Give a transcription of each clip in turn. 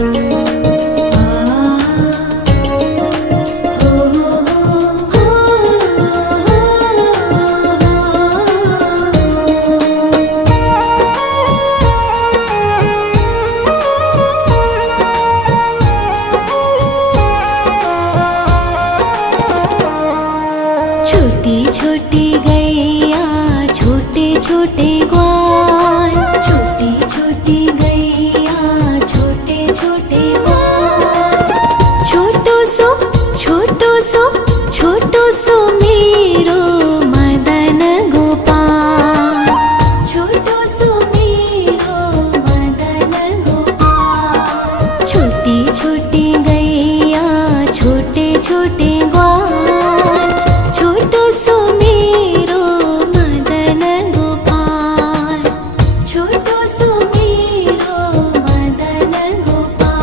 छोटी छोटी गैया छोटे छोटे ग्वाल, छोटी छोटी गैया छोटे छोटे ग्वाल। छोटो सो मेरो मदन गोपाल, छोटो सो मेरो मदन गोपाल। छोटी छोटी गैया छोटे छोटे ग्वाल, छोटो सो मेरो मदन गोपाल, छोटो सो मेरो मदन गोपाल।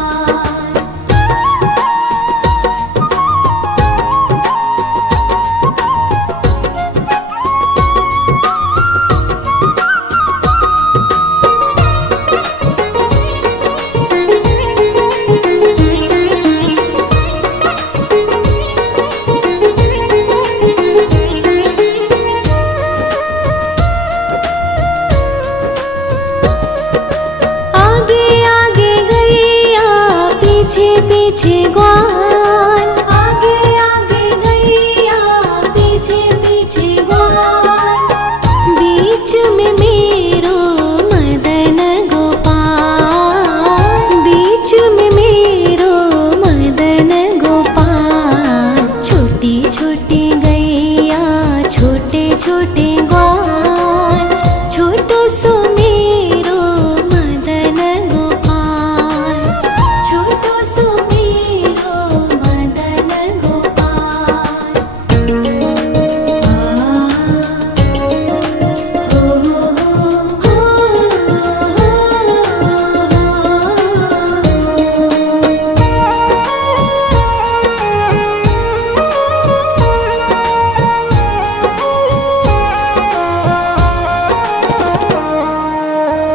पीछे पीछे ग्वाल, आगे आगे गैया पीछे पीछे ग्वाल। बीच में मेरो मदन गोपाल, बीच में मेरो मदन गोपाल। छोटी छोटी गैया छोटे छोटे ग्वाल, छोटो सो मेरो मदन गोपाल, छोटो सो मेरो मदन गोपाल।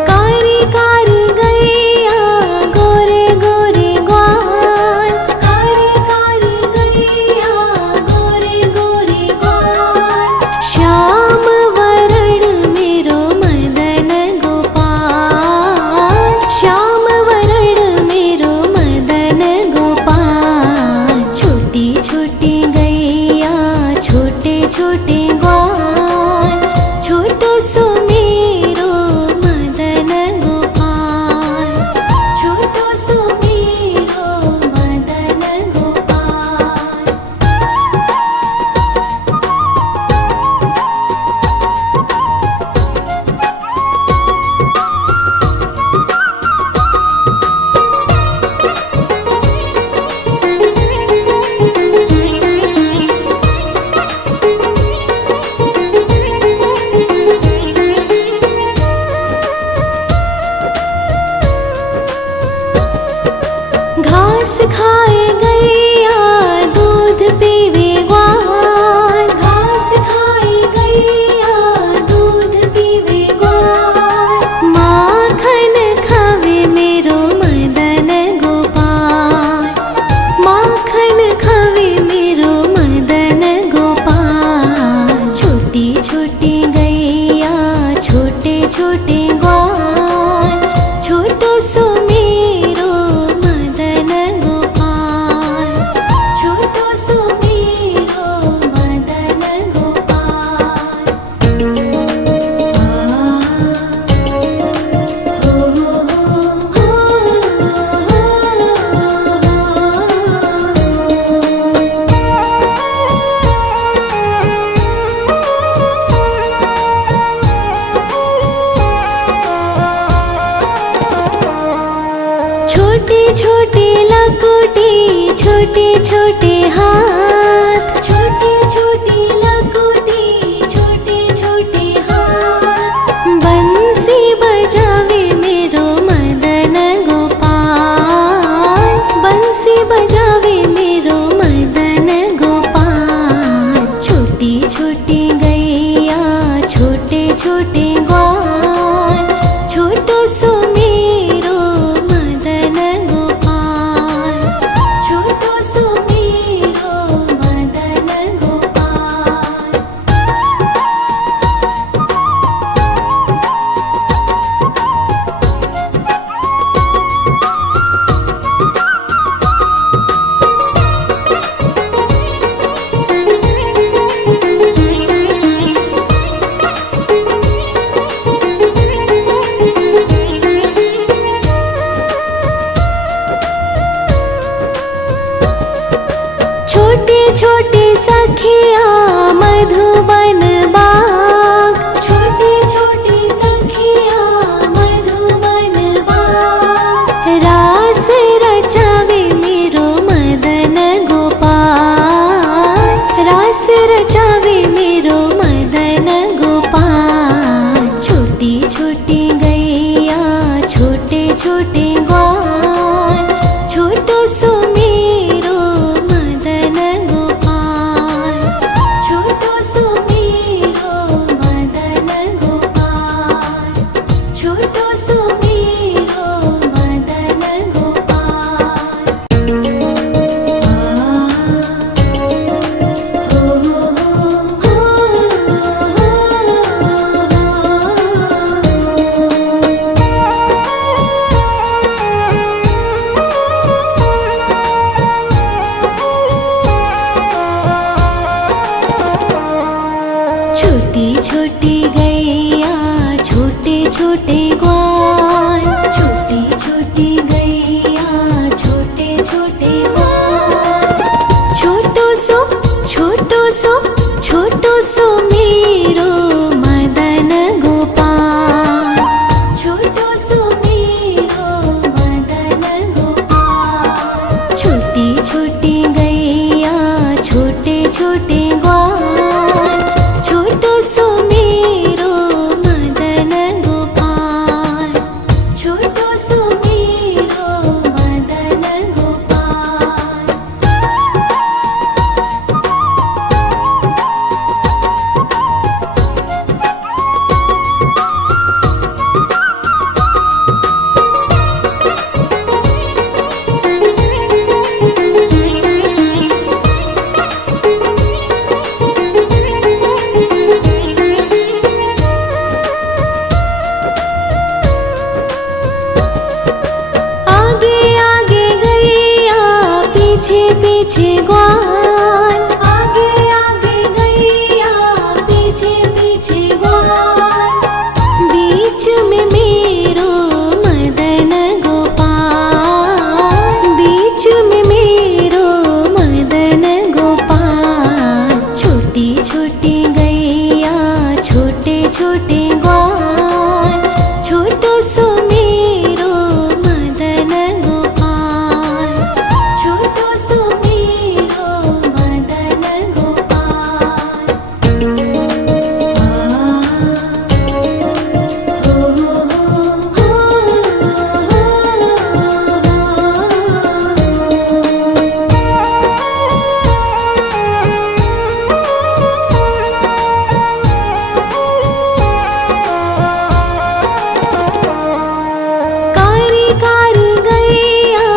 कारी कारी गैया गोरे गोरे ग्वाल, कारी कारी गैया गोरे गोरे ग्वाल। श्याम वरण मेरो मदन गोपाल, श्याम वरण मेरो मदन गोपाल। छोटी छोटी गैया छोटे छोटे ग्वाल, छोटो सो मेरो मदन गोपाल, छोटो सो मेरो मदन गोपाल। घास खाए गैया दूध पीवे ग्वाल, घास खाए गैया दूध पीवे ग्वाल। माखन खावे मेरो मदन गोपाल, माखन खावे मेरो मदन गोपाल। छोटी छोटी गैया छोटे छोटे ग्वाल, छोटो सो मेरो मदन गोपाल, छोटो सो मेरो मदन गोपाल। छोटी छोटी लकुटी छोटे छोटे हाथ, छोटी छोटी लकुटी छोटे छोटे हाथ। बंसी बजावे मेरो मदन गोपाल, बंसी बजावे मेरो मदन गोपाल। छोटी छोटी गैया छोटे छोटे ग्वाल, छोटो सो मेरो मदन गोपाल, छोटी सखिया मधुबन बाग, छोटी छोटी सखिया मधुबन बाग। रास रचावे मेरो मदन गोपाल, रास रचावे मेरो मदन गोपाल। छोटी छोटी गैया छोटे छोटे ग्वाल, छोटो सो मेरो मदन गोपाल, छोटो सो मेरो मदन गोपाल, छोटो सो मेरो मदन गोपाल। छोटी छोटी गैया छोटे छोटे ग्वाल, छोटी छोटी गैया छोटे छोटे ग्वाल। छोटो सो छोटो सो छोटो सो मेरो मदन गोपाल, छोटो सो मेरो मदन गोपाल। छोटी छोटी गैया छोटे छोटे ग्वाल, छोटो सो मेरो मदन गोपाल, छोटो सो मेरो मदन गोपाल। आगे आगे गैया पीछे पीछे ग्वाल, आगे आगे गैया पीछे पीछे ग्वाल। बीच में मेरो मदन गोपाल, बीच में मेरो मदन गोपाल। छोटी छोटी गैया छोटे छोटे ग्वाल, छोटो सो मेरो मदन गोपाल, छोटो सो मेरो मदन गोपाल। कारी कारी गैया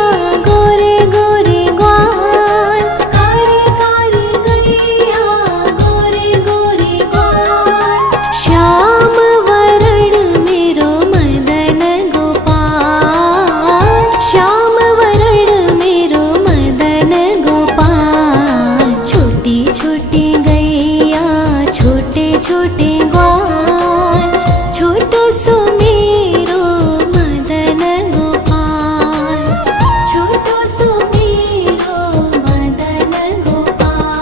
गोरे गोरे ग्वाल, कारी कारी गैया गोरे गोरे ग्वाल। श्याम वरण मेरो मदन गोपाल, श्याम वरण मेरो मदन गोपाल। छोटी छोटी गैया छोटे छोटे ग्वाल, छोटो सो मेरो मदन गोपाल, छोटो सो मेरो मदन गोपाल।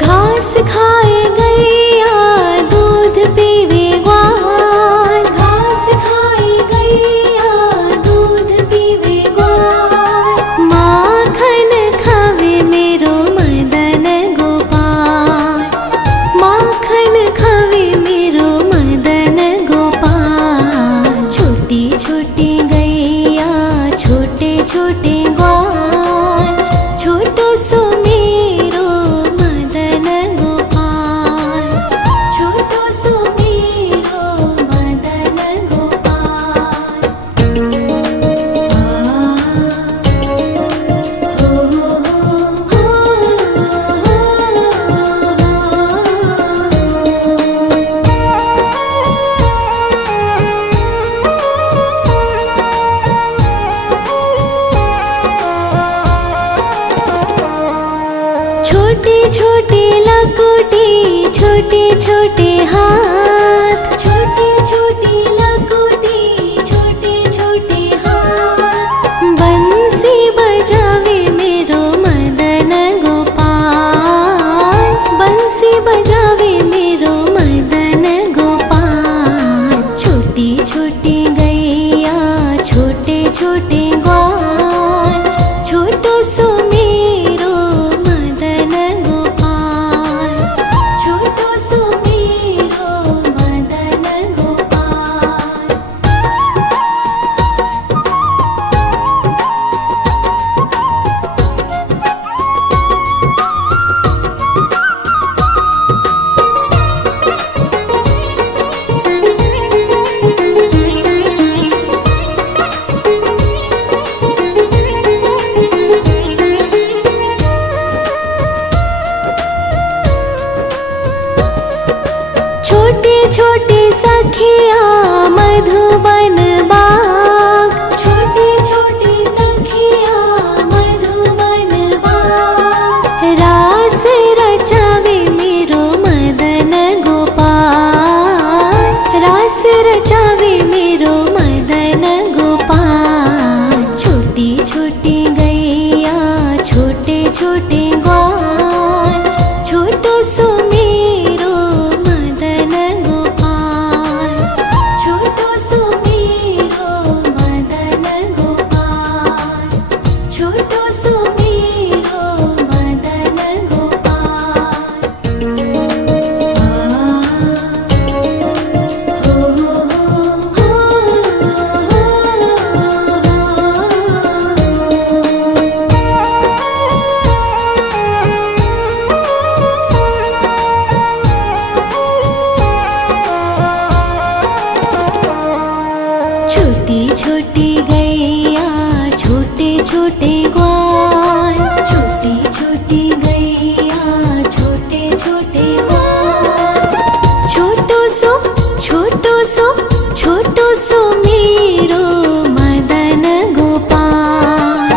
घास खाए गैया दूध पीवे ग्वाल, घास खाए गैया दूध पीवे ग्वाल। माखन खावे मेरो मदन गोपाल, माखन खावे मेरो मदन गोपाल। छोटी छोटी गैया छोटे छोटे ग्वाल, छोटो सो मेरो मदन गोपाल, छोटे छोटे लकोटी छोटे छोटे हाथ, छोटे छोटे लकोटी छोटे छोटे हाथ। बंसी बजावे मेरो मदन गोपाल, बंसी बजावे मेरो मदन गोपाल। छोटी छोटी गैया छोटे छोटे ग्वाल, छोटो सो मेरो मदन गोपाल, छोटो सो मेरो मदन गोपाल। छोटे छोटे सखिया मधुबन बाग, छोटे छोटे सखिया मधुबन बाग। रास रचावे मेरो मदन गोपाल, रास रचावे मेरो मदन गोपाल। छोटी छोटी गैया छोटे छोटे ग्वाल, छोटो सो मेरो मदन गोपाल, छोटो सो मेरो मदन गोपाल, छोटो सो मेरो मदन गोपाल। छोटी छोटी गैया छोटे छोटे ग्वाल, छोटी छोटी गैया छोटे छोटे ग्वाल। छोटो सो छोटो सो छोटो सो मेरो मदन गोपाल,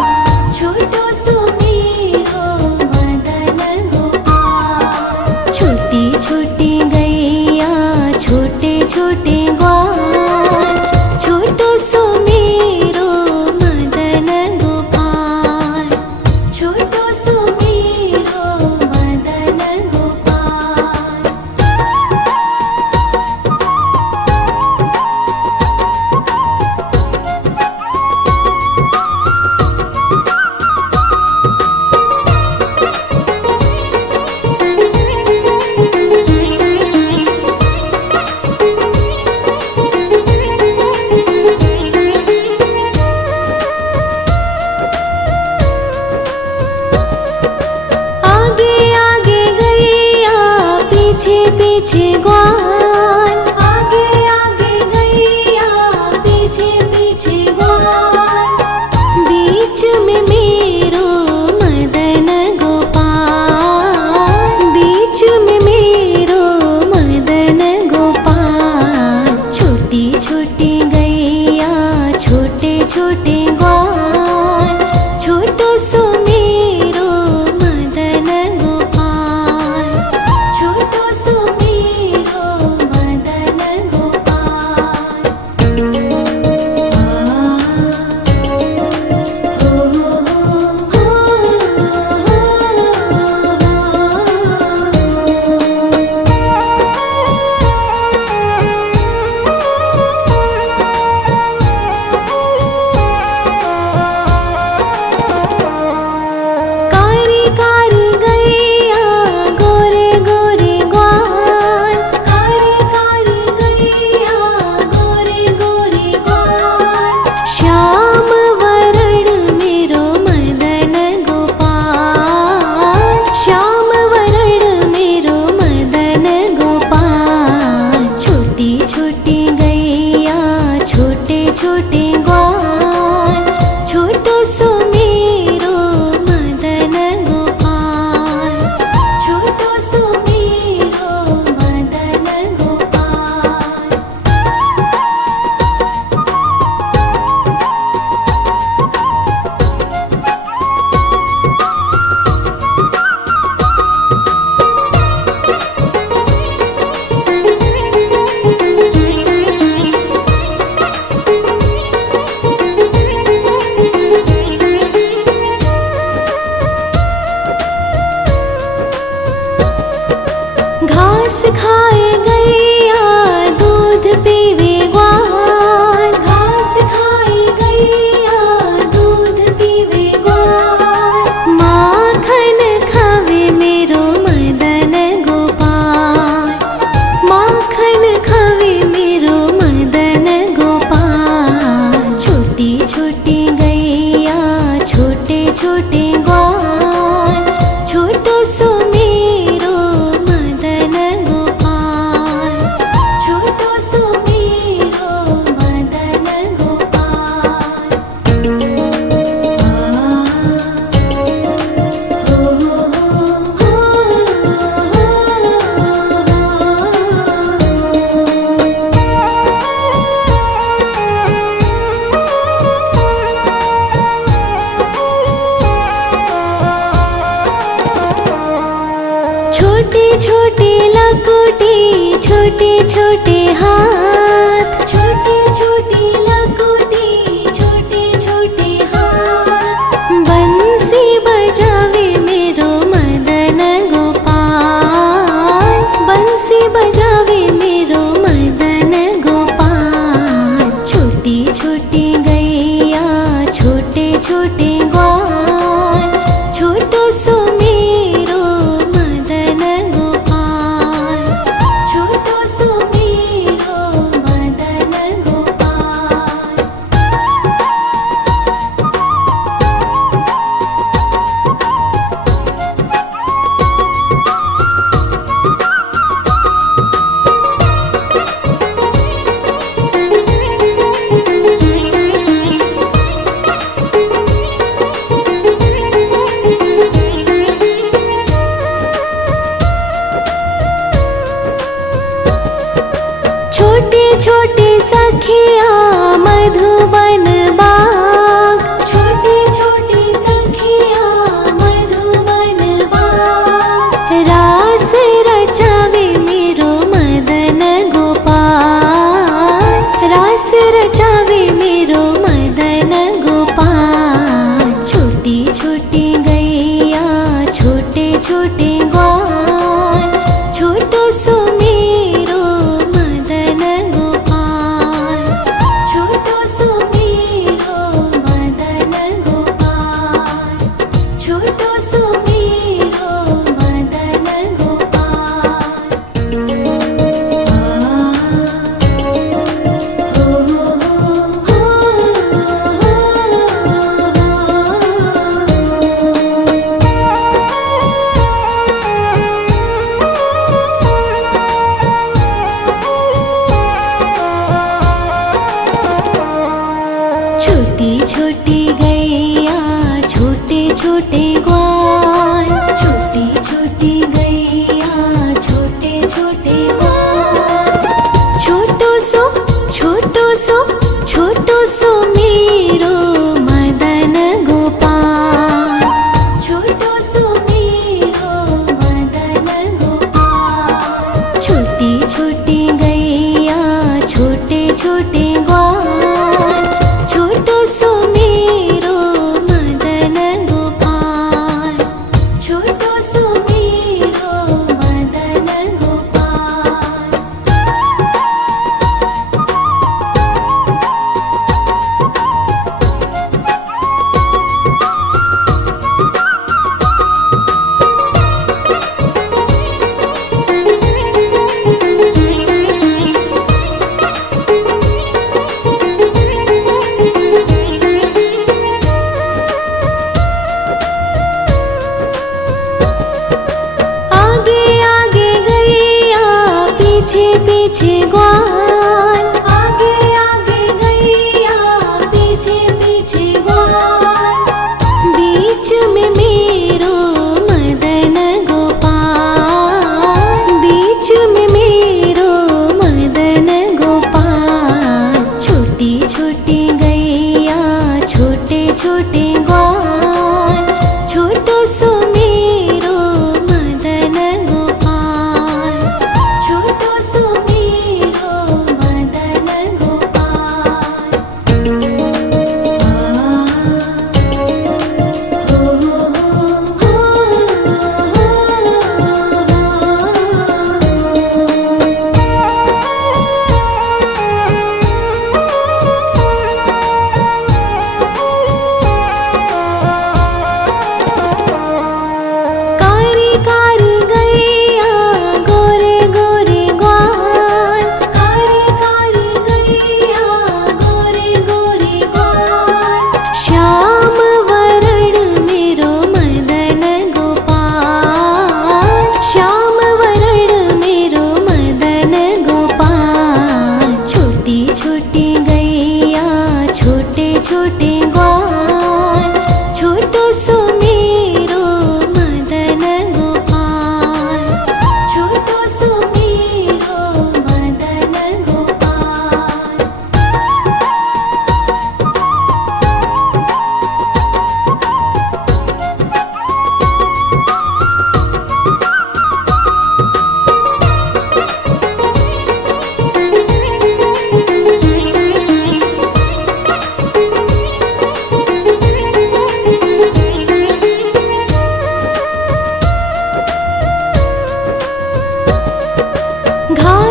छोटो सो मेरो मदन गोपाल। छोटी छोटी गैया छोटे छोटे ग्वाल, छोटो सो मेरो मदन गोपाल, छोटो सो मेरो मदन गोपाल। आगे आगे गैया पीछे पीछे ग्वाल, आगे आगे गैया पीछे पीछे ग्वाल। बीच में मेरो मदन गोपाल, बीच में मेरो मदन गोपाल। छोटी छोटी गैया छोटे छोटे ग्वाल, छोटो सो मेरो मदन गोपाल, छोटो सो मेरो घास खाए गैया दूध पीवे ग्वाल, घास खाए गैया दूध पीवे ग्वाल। माखन खावे मेरो मदन गोपाल, माखन खावे मेरो मदन गोपाल। छोटी छोटी गैया छोटे छोटे ग्वाल, छोटो सो मेरो मदन गोपाल, छोटो सो मेरो मदन गोपाल। छोटी छोटी लकुटी छोटे छोटे हाथ, छोटी छोटी लकुटी छोटे छोटे हाथ। बंसी बजावे मेरो मदन गोपाल, बंसी बजावे मेरो मदन गोपाल। छोटी छोटी गैया छोटे छोटे ग्वाल, छोटो सो मेरो मदन गोपाल, छोटो सो मेरो मदन गोपाल। छोटे छोटे सखिया मधुबन बाग, छोटे छोटे सखिया मधुबन बाग। रास रचावे मेरो मदन गोपाल, रास रचावे मेरो मदन गोपाल। छोटी छोटी गैया छोटे छोटे ग्वाल, छोटो सो मेरो मदन गोपाल, छोटो सो मेरो मदन गोपाल, छोटो सो मेरो मदन गोपाल। छोटी छोटी गैया छोटे छोटे ग्वाल, छोटी छोटी गैया छोटे छोटे ग्वाल। छोटो सो छोटो सो छोटो सो मेरो मदन गोपाल, छोटो सो मेरो मदन गोपाल। छोटी छोटी गैया छोटे छोटे ग्वाल, छोटो सो मेरो मदन गोपाल, छोटो सो मेरो मदन गोपाल। आगे आगे गैया पीछे पीछे ग्वाल, आगे आगे गैया पीछे पीछे ग्वाल। बीच में मेरो मदन गोपाल, बीच में मेरो मदन गोपाल। छोटी छोटी गैया छोटे छोटे ग्वाल, छोटो सो मेरो मदन गोपाल, छोटो सो मेरो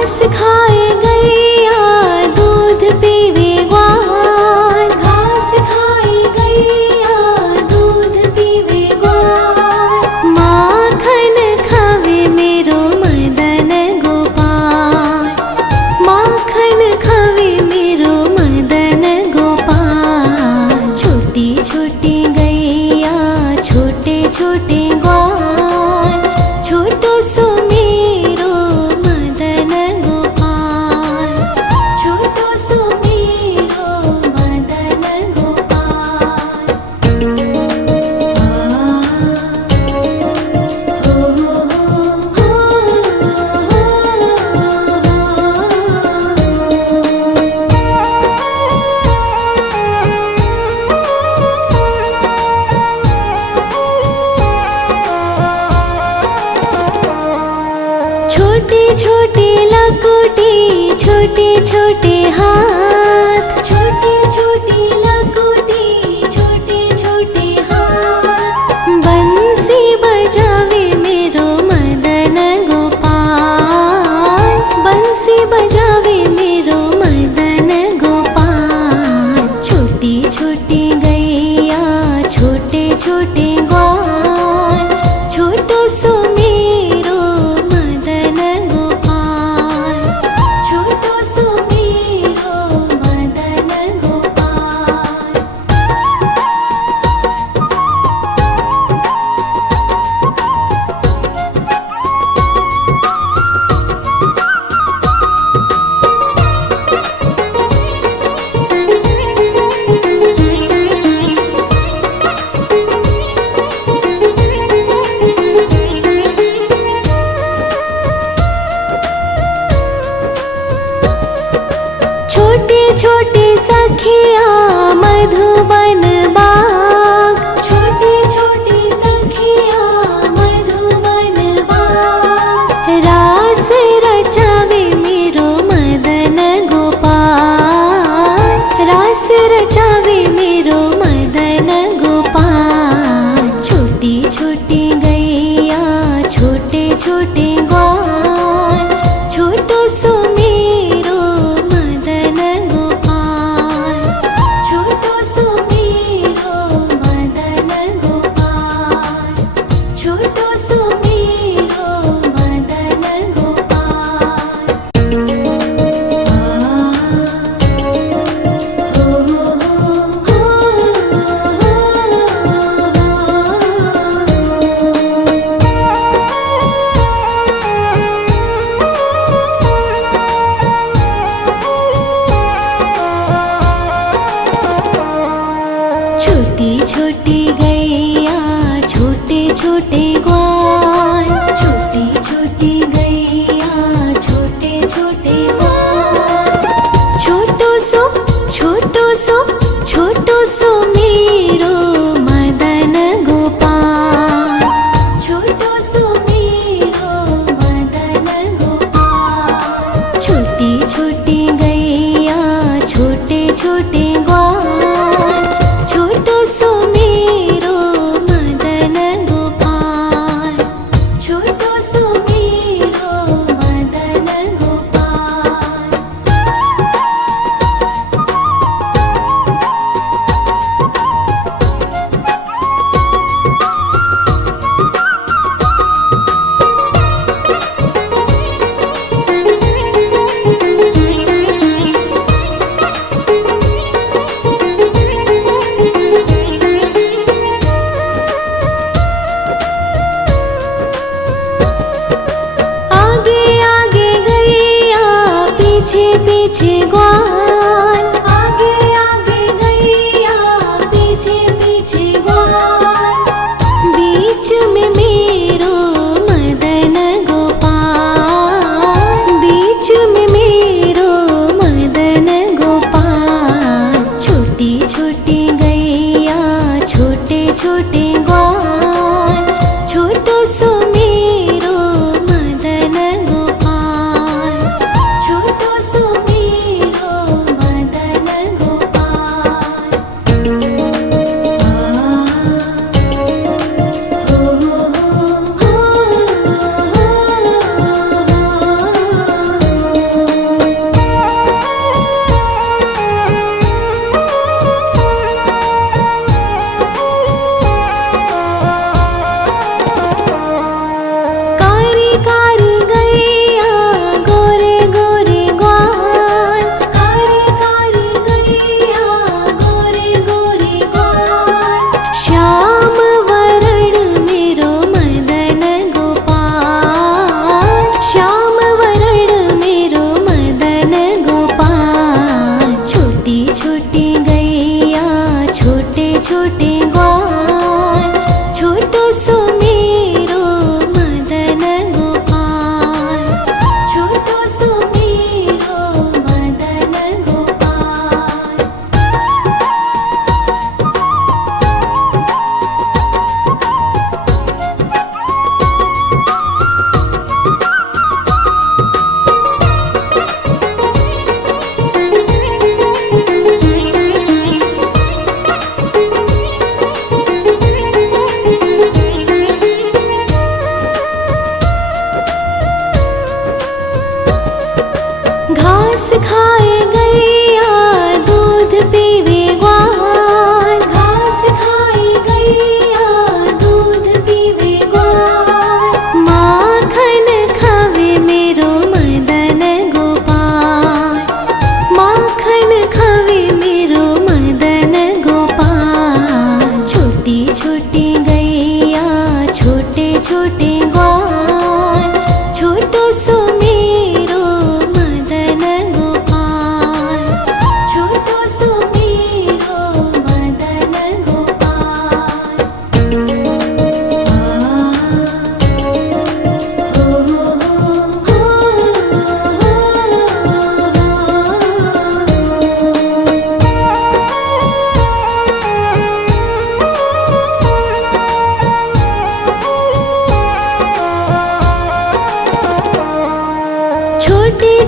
घास खाए गैया दूध पीवे ग्वाल, घास खाए गैया दूध पीवे ग्वाल। माखन खावे मेरो मदन गोपाल, माखन खावे मेरो मदन गोपाल। छोटी छोटी गैया छोटे छोटे ग्वाल, छोटो सो मेरो मदन गोपाल, छोटो सो मेरो मदन गोपाल। छोटी छोटी लकुटी छोटे छोटे हाथ, छोटी छोटी लकुटी छोटे छोटे हाथ। बंसी बजावे मेरो मदन गोपाल, बंसी बजावे मेरो मदन गोपाल। छोटी छोटी गैया छोटे छोटे ग्वाल, छोटो सो मेरो मदन गोपाल, छोटो सो मेरो मदन गोपाल। छोटे छोटे सखिया मधुबन बाग, छोटे छोटे सखिया मधुबन बाग। रास रचावे मेरो मदन गोपाल, रास रचावे मेरो मदन गोपाल। छोटी छोटी गैया छोटे छोटे ग्वाल, छोटो सो मेरो मदन गोपाल, छोटो सो मेरो मदन गोपाल, छोटो सो मेरो मदन गोपाल। छोटी छोटी गैया छोटे छोटे ग्वाल, छोटी छोटी गैया छोटे छोटे ग्वाल। छोटो सो छोटो सो छोटो सो मेरो मदन गोपाल, छोटो सो मेरो मदन गोपाल। छोटी छोटी गैया छोटे छोटे ग्वाल, छोटो सो मेरो मदन गोपाल, छोटो सो मेरो मदन गोपाल। आगे आगे गैया पीछे पीछे ग्वाल, आगे आगे गैया पीछे पीछे ग्वाल। बीच में मेरो मदन गोपाल, बीच में मेरो मदन गोपाल। छोटी छोटी गैया छोटे छोटे ग्वाल, छोटो सो मेरो मदन गोपाल, छोटो सो मेरो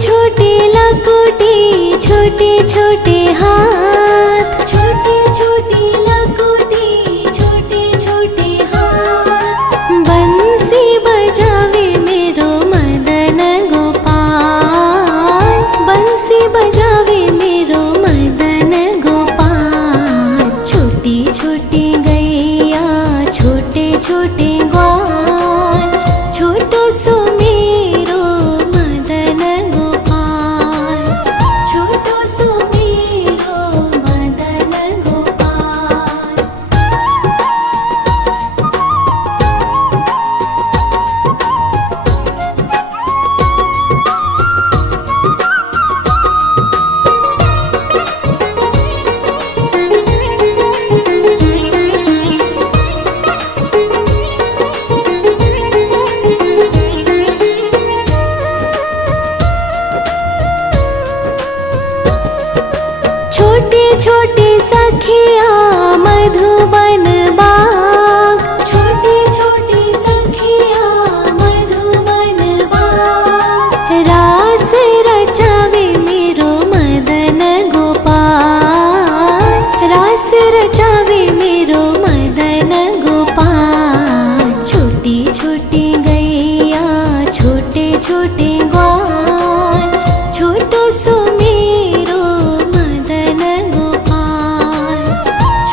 छोटी लकोटी, छोटे छोटे हाथ, छोटी छोटी लकोटी, छोटे छोटे हाथ। बंसी बजावे मेरो मदन गोपाल, बंसी बजावे मेरो मदन गोपाल। छोटी छोटी गैया, छोटे छोटे ग्वाल, छोटो सो मेरो मदन गोपाल, छोटो सो मेरो मदन गोपाल। छोटी छोटी सखिया मधुबन बाग, छोटी छोटी सखिया मधुबन बाग। रास रचावे मेरो मदन गोपाल, रास रचावे मेरो मदन गोपाल। छोटी छोटी गैया, छोटे छोटे ग्वाल, छोटो सो मेरो मदन गोपाल,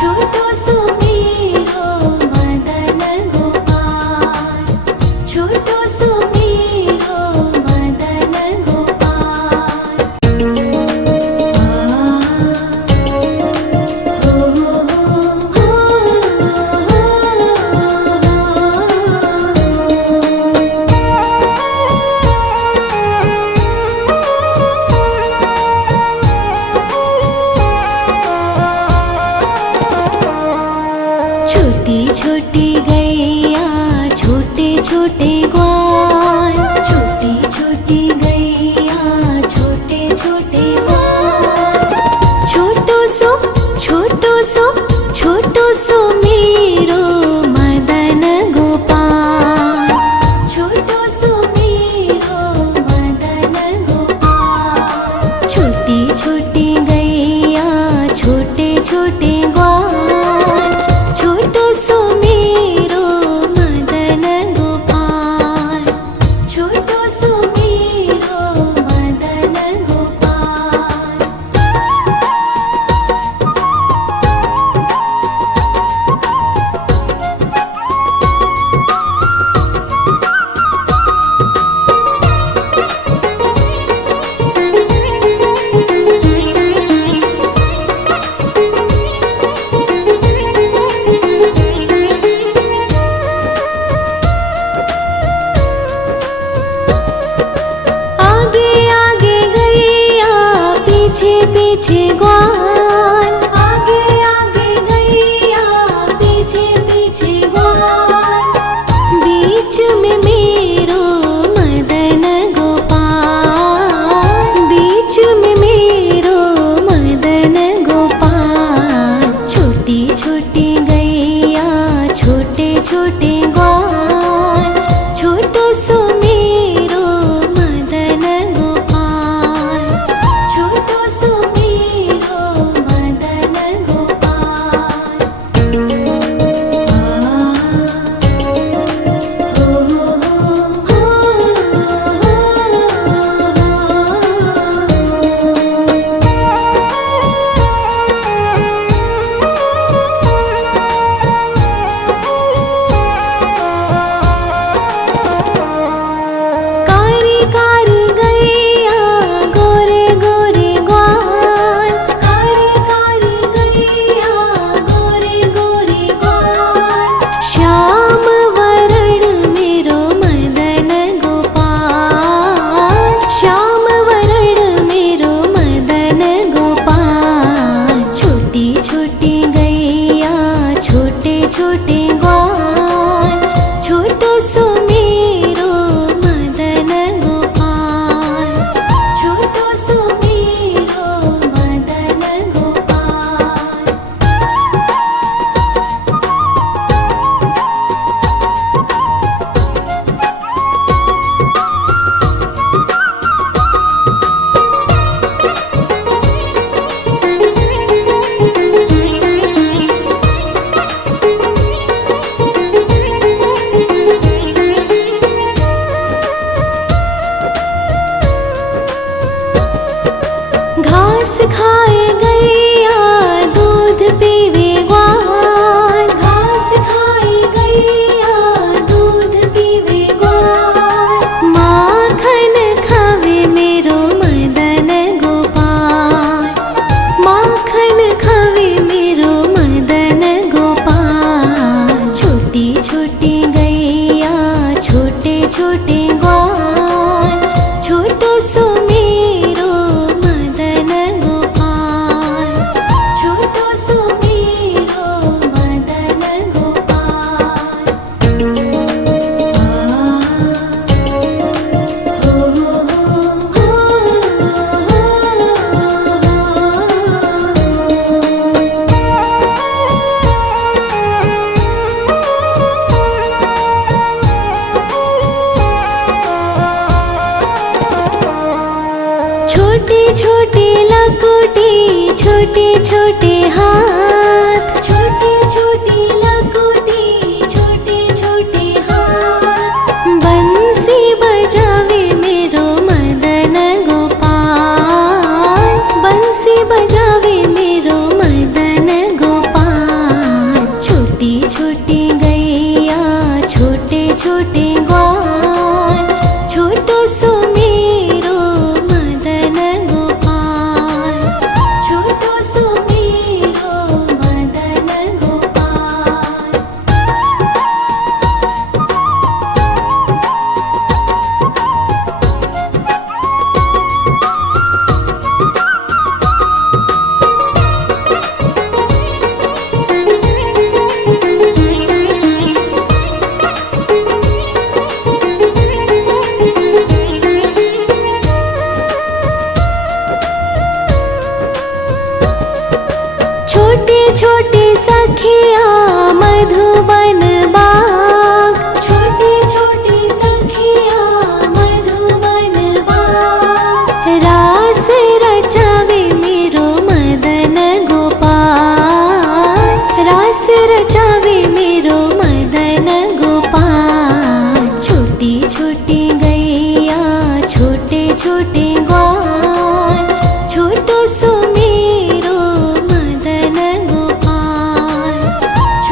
छोटो सो मेरो मदन गोपाल, छोटो सो मेरो मदन गोपाल। छोटे ग्वाल, छोटो सो मेरो मदन गोपाल, छोटो सो मेरो मदन गोपाल। छोटी छोटी लकोटी, छोटे छोटे हाथ, छोटी छोटी लकोटी, छोटे छोटे हाथ। बंसी बजावे मेरो मदन गोपाल, बंसी बजावे मेरो मदन गोपाल। छोटी छोटी गैया, छोटे छोटे ग्वाल, छोटो सो मेरो मदन गोपाल, छोटो सो मेरो मदन गोपाल। छोटी छोटी सखिया मधुबन